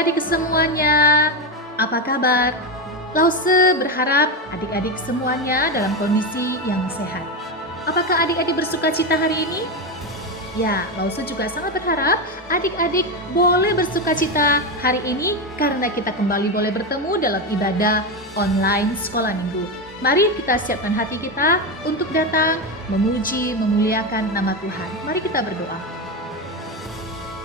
adik-adik semuanya, apa kabar? Lause berharap adik-adik semuanya dalam kondisi yang sehat. Apakah adik-adik bersukacita hari ini? Ya, Lause juga sangat berharap adik-adik boleh bersukacita hari ini karena kita kembali boleh bertemu dalam ibadah online sekolah minggu. Mari kita siapkan hati kita untuk datang memuji, memuliakan nama Tuhan. Mari kita berdoa.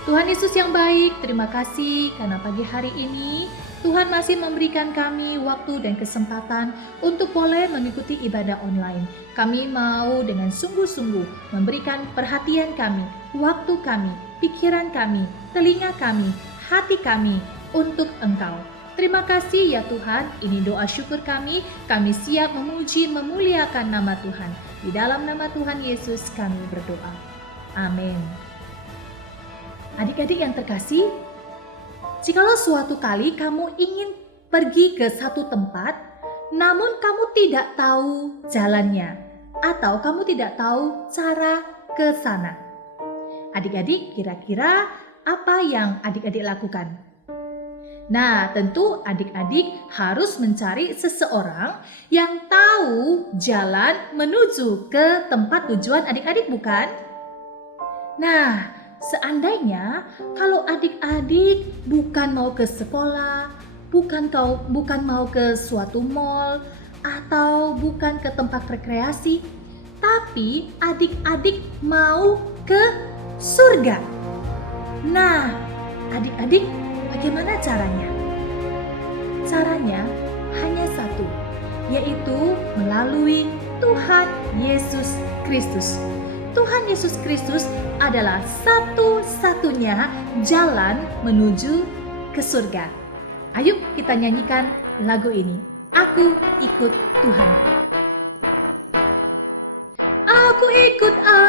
Tuhan Yesus yang baik, terima kasih karena pagi hari ini Tuhan masih memberikan kami waktu dan kesempatan untuk boleh mengikuti ibadah online. Kami mau dengan sungguh-sungguh memberikan perhatian kami, waktu kami, pikiran kami, telinga kami, hati kami untuk Engkau. Terima kasih ya Tuhan, ini doa syukur kami siap memuji, memuliakan nama Tuhan. Di dalam nama Tuhan Yesus kami berdoa. Amin. Adik-adik yang terkasih, jikalau suatu kali kamu ingin pergi ke satu tempat, namun kamu tidak tahu jalannya, atau kamu tidak tahu cara ke sana. Adik-adik, kira-kira apa yang adik-adik lakukan? Nah, tentu adik-adik harus mencari seseorang yang tahu jalan menuju ke tempat tujuan adik-adik, bukan? Nah, seandainya kalau adik-adik bukan mau ke sekolah, bukan mau ke suatu mall, atau bukan ke tempat rekreasi, tapi adik-adik mau ke surga. Nah, adik-adik bagaimana caranya? Caranya hanya satu, yaitu melalui Tuhan Yesus Kristus. Tuhan Yesus Kristus adalah satu-satunya jalan menuju ke surga. Ayo kita nyanyikan lagu ini. Aku ikut Tuhan.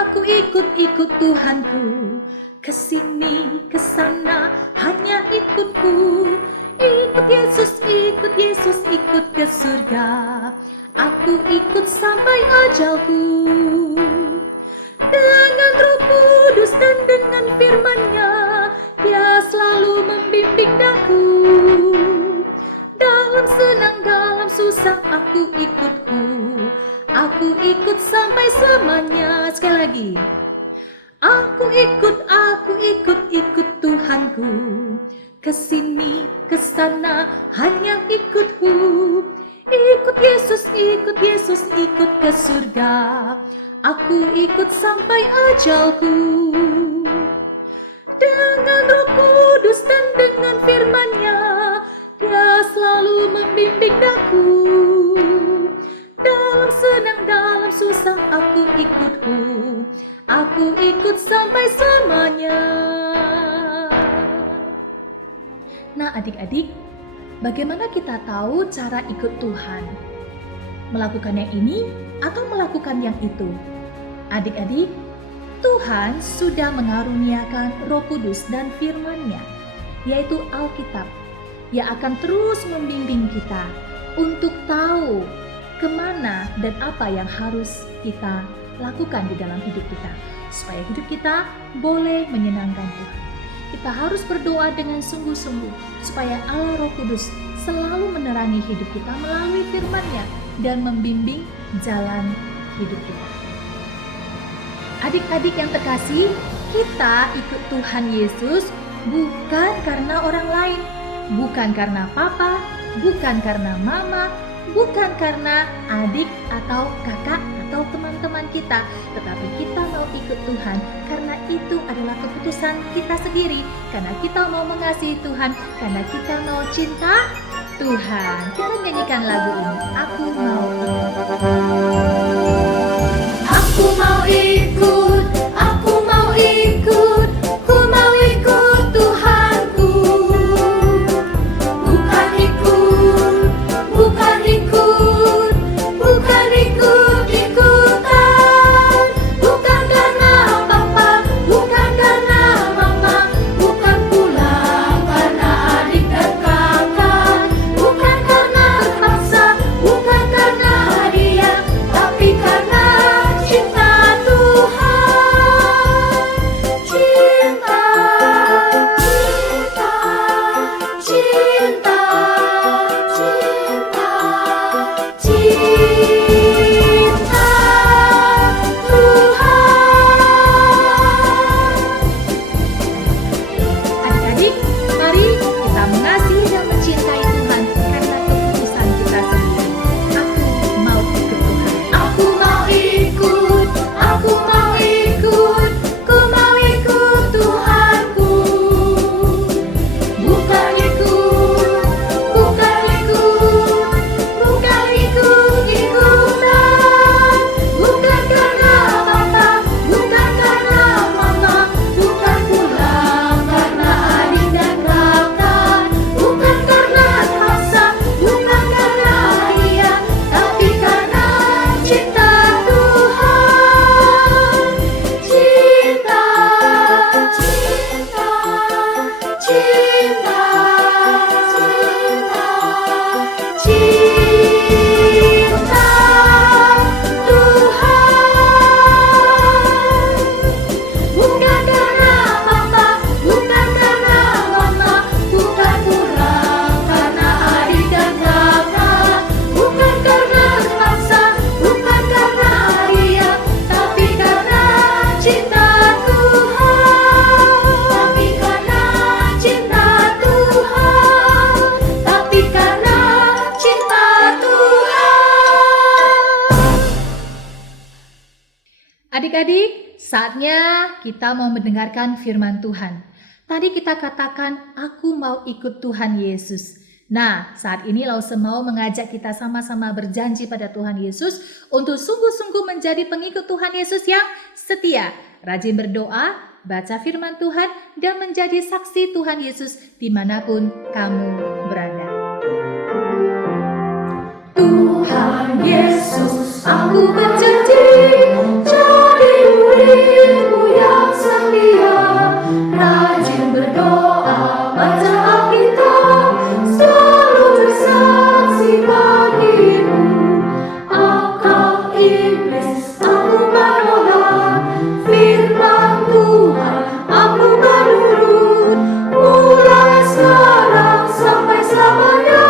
Aku ikut Tuhanku. Kesini, kesana, hanya ikutku. Ikut Yesus, ikut ke surga. Aku ikut sampai ajalku. Dengan Roh Kudus dan dengan firman-Nya, Dia selalu membimbing daku. Dalam senang, dalam susah, aku ikutku. Aku ikut sampai selamanya. Sekali lagi. Aku ikut Tuhanku. Kesini, kesana, hanya ikutku. Ikut Yesus, ikut ke surga. Aku ikut sampai ajalku. Dengan Roh Kudus dan dengan firman-Nya, Dia selalu membimbing daku. Dalam senang, dalam susah, aku ikutku. Aku ikut sampai selamanya. Nah adik-adik, bagaimana kita tahu cara ikut Tuhan? Melakukan yang ini atau melakukan yang itu? Adik-adik, Tuhan sudah mengaruniakan Roh Kudus dan firman-Nya, yaitu Alkitab, yang akan terus membimbing kita untuk tahu kemana dan apa yang harus kita lakukan di dalam hidup kita, supaya hidup kita boleh menyenangkan Tuhan. Kita harus berdoa dengan sungguh-sungguh, supaya Allah Roh Kudus selalu menerangi hidup kita melalui firman-Nya dan membimbing jalan hidup kita. Adik-adik yang terkasih, kita ikut Tuhan Yesus bukan karena orang lain, bukan karena papa, bukan karena mama, bukan karena adik atau kakak atau teman-teman kita, tetapi kita mau ikut Tuhan karena itu adalah keputusan kita sendiri, karena kita mau mengasihi Tuhan, karena kita mau cinta Tuhan. Kita nyanyikan lagu ini. Aku mau ikut, aku mau ikut, ku mau ikut Tuhanku. Bukan ikut-ikutan, bukan karena papa, bukan karena mama, bukan pula karena adik dan kakak, bukan karena terpaksa, bukan karena hadiah, tapi Adik-adik, saatnya kita mau mendengarkan firman Tuhan. Tadi kita katakan, aku mau ikut Tuhan Yesus. Nah, saat ini Lause mau mengajak kita sama-sama berjanji pada Tuhan Yesus untuk sungguh-sungguh menjadi pengikut Tuhan Yesus yang setia, rajin berdoa, baca firman Tuhan, dan menjadi saksi Tuhan Yesus dimanapun kamu berada. Tuhan Yesus, aku berjanji jadi murid-Mu yang setia, rajin berdoa, baca Alkitab, selalu bersaksi bagi-Mu. Akal iblis aku menolak, firman Tuhan aku menurut, mulai sekarang sampai selamanya.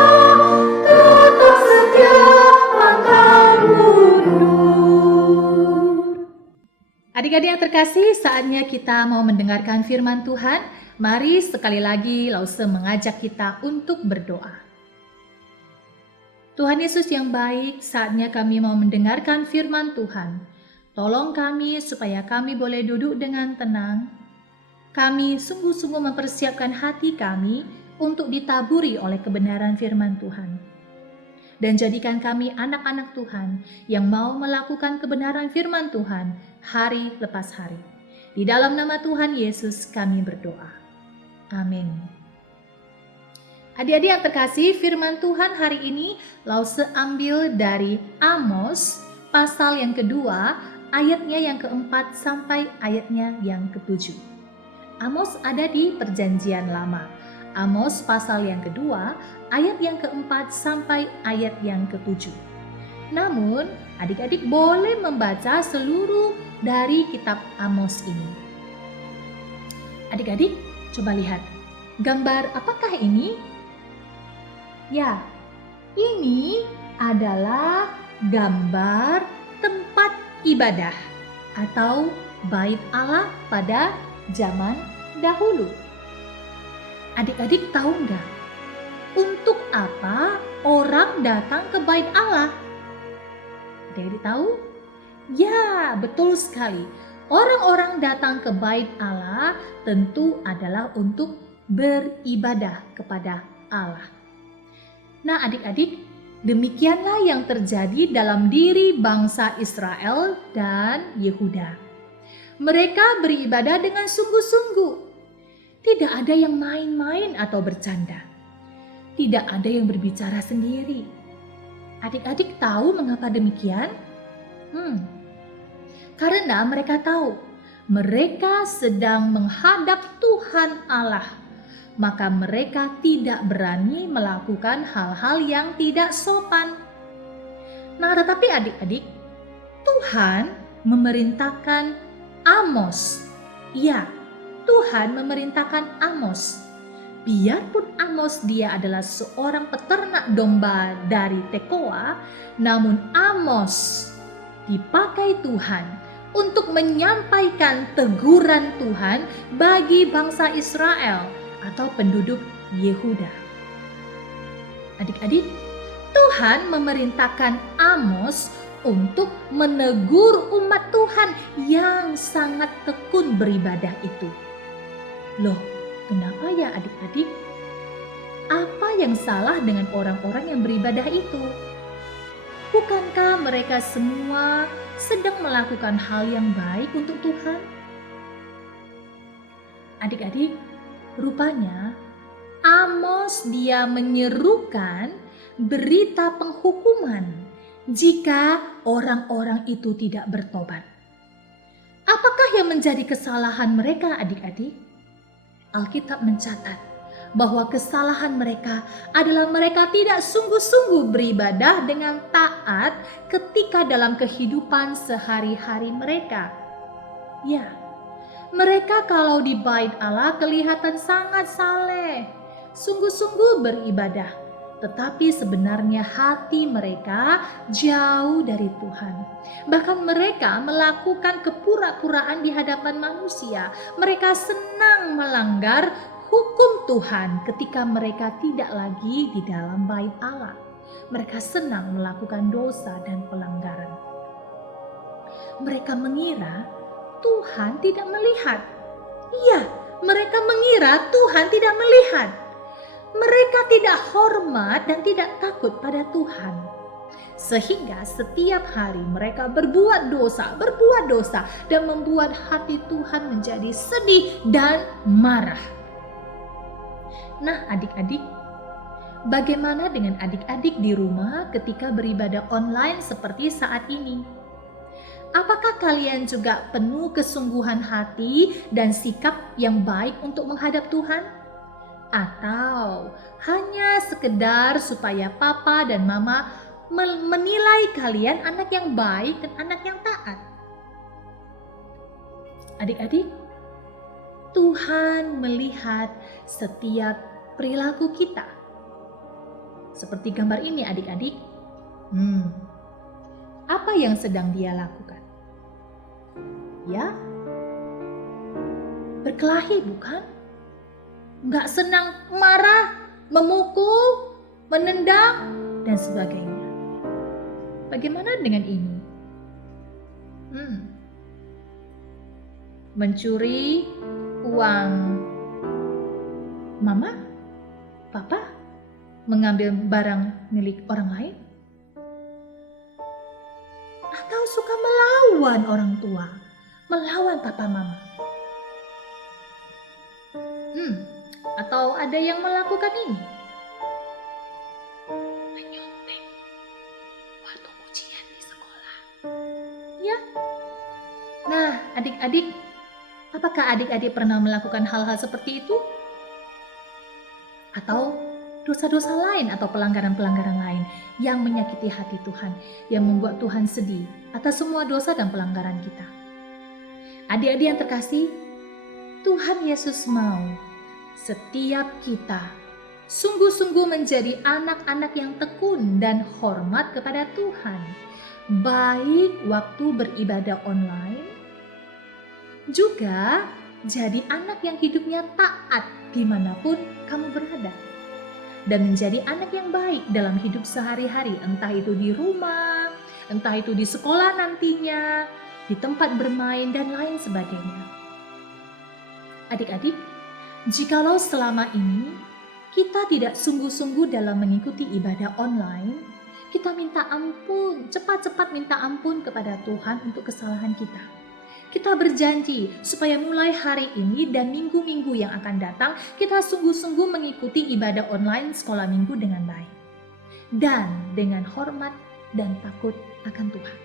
Adik-adik yang terkasih, saatnya kita mau mendengarkan firman Tuhan. Mari sekali lagi Lause mengajak kita untuk berdoa. Tuhan Yesus yang baik, saatnya kami mau mendengarkan firman Tuhan. Tolong kami supaya kami boleh duduk dengan tenang. Kami sungguh-sungguh mempersiapkan hati kami untuk ditaburi oleh kebenaran firman Tuhan. Dan jadikan kami anak-anak Tuhan yang mau melakukan kebenaran firman Tuhan hari lepas hari. Di dalam nama Tuhan Yesus kami berdoa. Amin. Adik-adik yang terkasih, firman Tuhan hari ini Lause ambil dari Amos pasal yang kedua, ayatnya yang keempat sampai ayatnya yang ketujuh. Amos ada di Perjanjian Lama. Amos pasal yang kedua, ayat yang keempat sampai ayat yang ketujuh. Namun, adik-adik boleh membaca seluruh dari kitab Amos ini. Adik-adik, coba lihat. Gambar apakah ini? Ya, ini adalah gambar tempat ibadah atau bait Allah pada zaman dahulu. Adik-adik tahu nggak? Untuk apa orang datang ke bait Allah? Adik-adik tahu? Ya, betul sekali. Orang-orang datang ke bait Allah tentu adalah untuk beribadah kepada Allah. Nah, adik-adik, demikianlah yang terjadi dalam diri bangsa Israel dan Yehuda. Mereka beribadah dengan sungguh-sungguh. Tidak ada yang main-main atau bercanda. Tidak ada yang berbicara sendiri. Adik-adik tahu mengapa demikian? Karena mereka tahu mereka sedang menghadap Tuhan Allah. Maka mereka tidak berani melakukan hal-hal yang tidak sopan. Nah, tetapi adik-adik, Tuhan memerintahkan Amos. Iya, Tuhan memerintahkan Amos. Biarpun Amos dia adalah seorang peternak domba dari Tekoa, namun Amos dipakai Tuhan untuk menyampaikan teguran Tuhan bagi bangsa Israel atau penduduk Yehuda. Adik-adik, Tuhan memerintahkan Amos untuk menegur umat Tuhan yang sangat tekun beribadah itu. Loh, kenapa ya adik-adik? Apa yang salah dengan orang-orang yang beribadah itu? Bukankah mereka semua sedang melakukan hal yang baik untuk Tuhan? Adik-adik, rupanya Amos dia menyerukan berita penghukuman jika orang-orang itu tidak bertobat. Apakah yang menjadi kesalahan mereka adik-adik? Alkitab mencatat bahwa kesalahan mereka adalah mereka tidak sungguh-sungguh beribadah dengan taat ketika dalam kehidupan sehari-hari mereka. Ya, mereka kalau di bait Allah kelihatan sangat saleh, sungguh-sungguh beribadah, tetapi sebenarnya hati mereka jauh dari Tuhan. Bahkan mereka melakukan kepura-puraan di hadapan manusia. Mereka senang melanggar hukum Tuhan ketika mereka tidak lagi di dalam bait Allah. Mereka senang melakukan dosa dan pelanggaran. mereka mengira Tuhan tidak melihat. Iya, mereka mengira Tuhan tidak melihat. Mereka tidak hormat dan tidak takut pada Tuhan. Sehingga setiap hari mereka berbuat dosa dan membuat hati Tuhan menjadi sedih dan marah. Nah, adik-adik, bagaimana dengan adik-adik di rumah ketika beribadah online seperti saat ini? Apakah kalian juga penuh kesungguhan hati dan sikap yang baik untuk menghadap Tuhan? Atau hanya sekedar supaya papa dan mama menilai kalian anak yang baik dan anak yang taat? Adik-adik, Tuhan melihat setiap perilaku kita. Seperti gambar ini adik-adik. Apa yang sedang dia lakukan? Ya, berkelahi bukan? Nggak senang, marah, memukul, menendang, dan sebagainya. Bagaimana dengan ini? Mencuri uang mama, papa, mengambil barang milik orang lain, atau suka melawan orang tua, melawan papa mama. Atau ada yang melakukan ini, menyontek waktu ujian di sekolah. Ya. Nah, adik-adik, apakah adik-adik pernah melakukan hal-hal seperti itu? Atau dosa-dosa lain atau pelanggaran-pelanggaran lain yang menyakiti hati Tuhan, yang membuat Tuhan sedih atas semua dosa dan pelanggaran kita? Adik-adik yang terkasih, Tuhan Yesus mau setiap kita sungguh-sungguh menjadi anak-anak yang tekun dan hormat kepada Tuhan, baik waktu beribadah online, juga jadi anak yang hidupnya taat dimanapun kamu berada, dan menjadi anak yang baik dalam hidup sehari-hari, entah itu di rumah, entah itu di sekolah nantinya, di tempat bermain, dan lain sebagainya. Adik-adik, jikalau selama ini kita tidak sungguh-sungguh dalam mengikuti ibadah online, kita minta ampun, cepat-cepat minta ampun kepada Tuhan untuk kesalahan kita. Kita berjanji supaya mulai hari ini dan minggu-minggu yang akan datang, kita sungguh-sungguh mengikuti ibadah online sekolah minggu dengan baik dan dengan hormat dan takut akan Tuhan.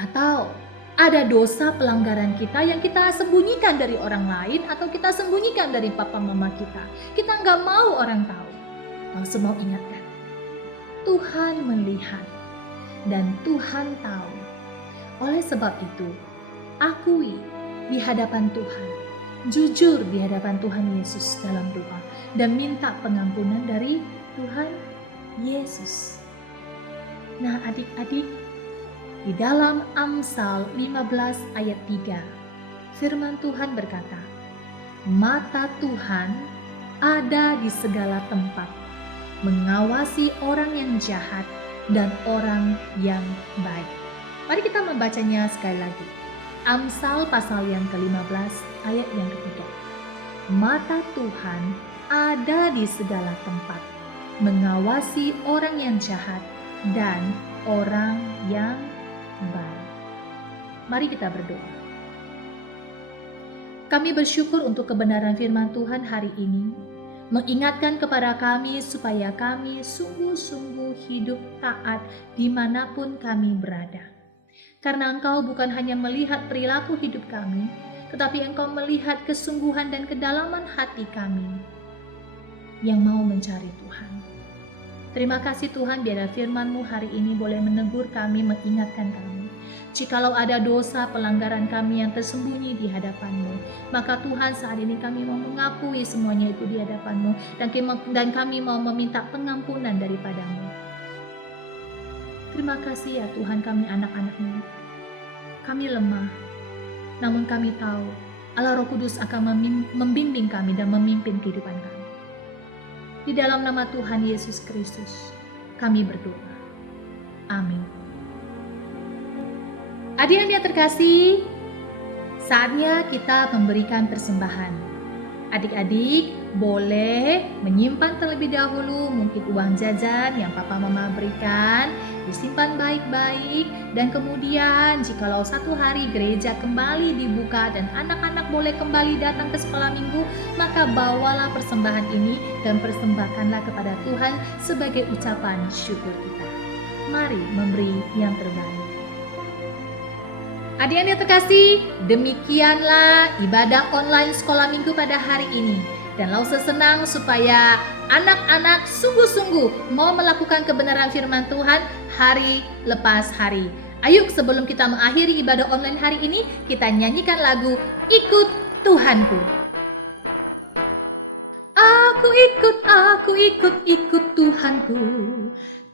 Atau ada dosa pelanggaran kita yang kita sembunyikan dari orang lain, atau kita sembunyikan dari papa mama kita. Kita nggak mau orang tahu. Langsung mau ingatkan, Tuhan melihat dan Tuhan tahu. Oleh sebab itu, akui di hadapan Tuhan, jujur di hadapan Tuhan Yesus dalam doa, dan minta pengampunan dari Tuhan Yesus. Nah, adik-adik, di dalam Amsal 15 ayat 3, firman Tuhan berkata, mata Tuhan ada di segala tempat, mengawasi orang yang jahat dan orang yang baik. Mari kita membacanya sekali lagi. Amsal pasal yang ke-15 ayat yang ketiga. Mata Tuhan ada di segala tempat, mengawasi orang yang jahat dan orang yang baik. Mari kita berdoa. Kami bersyukur untuk kebenaran firman Tuhan hari ini, mengingatkan kepada kami supaya kami sungguh-sungguh hidup taat dimanapun kami berada. Karena Engkau bukan hanya melihat perilaku hidup kami, tetapi Engkau melihat kesungguhan dan kedalaman hati kami yang mau mencari Tuhan. Terima kasih Tuhan, biarlah firman-Mu hari ini boleh menegur kami, mengingatkan kami. Jikalau ada dosa pelanggaran kami yang tersembunyi di hadapan-Mu, maka Tuhan saat ini kami mau mengakui semuanya itu di hadapan-Mu, dan kami mau meminta pengampunan daripada-Mu. Terima kasih ya Tuhan, kami anak-anak-Mu. Kami lemah, namun kami tahu Allah Roh Kudus akan membimbing kami dan memimpin kehidupan kami. Di dalam nama Tuhan Yesus Kristus, kami berdoa. Amin. Adik-adik yang terkasih, saatnya kita memberikan persembahan. Adik-adik boleh menyimpan terlebih dahulu mungkin uang jajan yang papa mama berikan, disimpan baik-baik, dan kemudian jikalau satu hari gereja kembali dibuka dan anak-anak boleh kembali datang ke sekolah minggu, maka bawalah persembahan ini dan persembahkanlah kepada Tuhan sebagai ucapan syukur kita. Mari memberi yang terbaik. Adik-adik terkasih, demikianlah ibadah online sekolah minggu pada hari ini. Dan Lause senang supaya anak-anak sungguh-sungguh mau melakukan kebenaran firman Tuhan hari lepas hari. Ayo sebelum kita mengakhiri ibadah online hari ini, kita nyanyikan lagu Ikut Tuhanku. Aku ikut Tuhanku.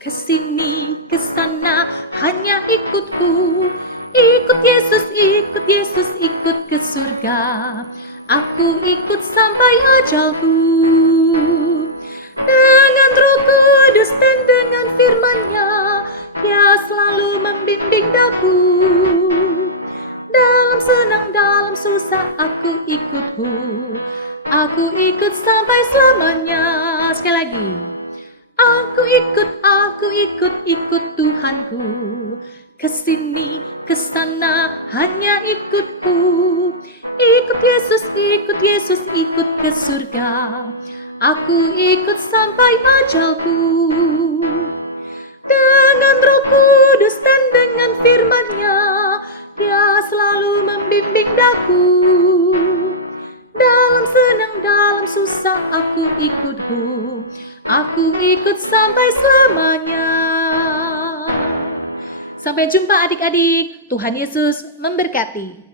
Kesini, kesana, hanya ikutku. Ikut Yesus, ikut ke surga. Aku ikut sampai ajalku. Dengan Roh Kudus dan dengan firman-Nya, Dia selalu membimbing daku. Dalam senang, dalam susah, aku ikutku. Aku ikut sampai selamanya. Sekali lagi. Aku ikut Tuhanku. Kesini, kesana, hanya ikutku. Ikut Yesus, ikut ke surga. Aku ikut sampai ajalku. Dengan Roh Kudus dan dengan firman-Nya, Dia selalu membimbing daku. Dalam senang, dalam susah, aku ikutku. Aku ikut sampai selamanya. Sampai jumpa adik-adik. Tuhan Yesus memberkati.